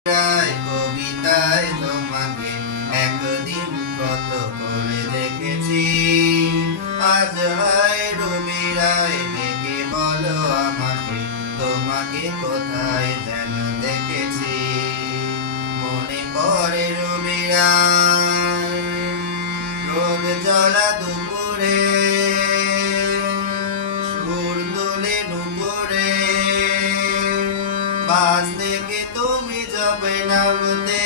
কবিতায় তোমাকে একদিন কত করে দেখেছি, আজ হয় রুমি রায় ডেকে বলো আমাকে তোমাকে কোথায় যেন দেখেছি। মনে পড়ে রুমি রায় রোদ জ্বলা দুপুরে, সুর দোলে নুপুরে, বাস থেকে তুমি যাবে নামতে।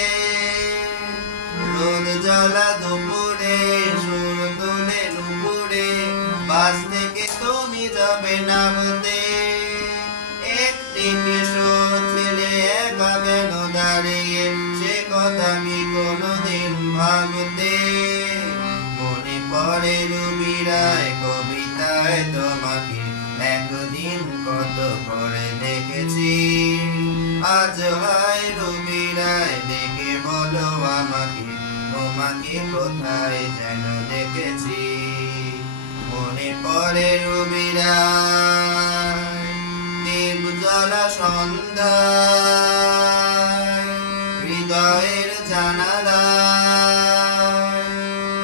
রোদ জ্বলা দুপুরে, সুর দোলে নুপুরে, বাস থেকে তুমি যাবে নামতে। একটি কিশোর ছেলে একা কেন দাঁড়িয়ে, সে কথা কি কোনোদিন ভাবতে? মনে পড়ে রুমি রায় কবিতায় তোমাকে একদিন কত করে দেখেছি, আজ হয় রুমি রায় ডেকে বলো আমাকে তোমাকে কোথায় যেন দেখেছি। মনে পড়ে রুমি রায় দীপ জ্বলা সন্ধ্যায়, হৃদয়ের জানালায়,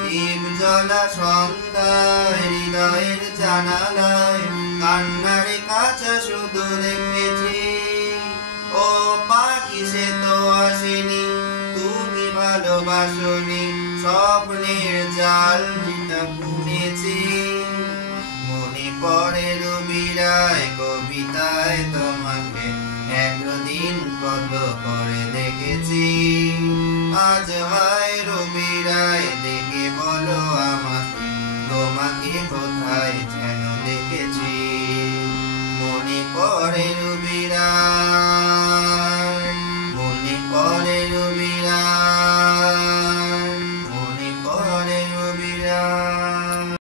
দীপ জ্বলা সন্ধ্যায়, হৃদয়ের জানালায়, কান্নার কাছে শুধু দেখেছি। ও পাখি সে তো আসেনি, তুমি ভালোবাসনি, স্বপ্নের জাল যেটা বুনেছি। মনে পড়ে রুমি রায় কবিতায় তোমাকে একদিন কত করে দেখেছি, আজ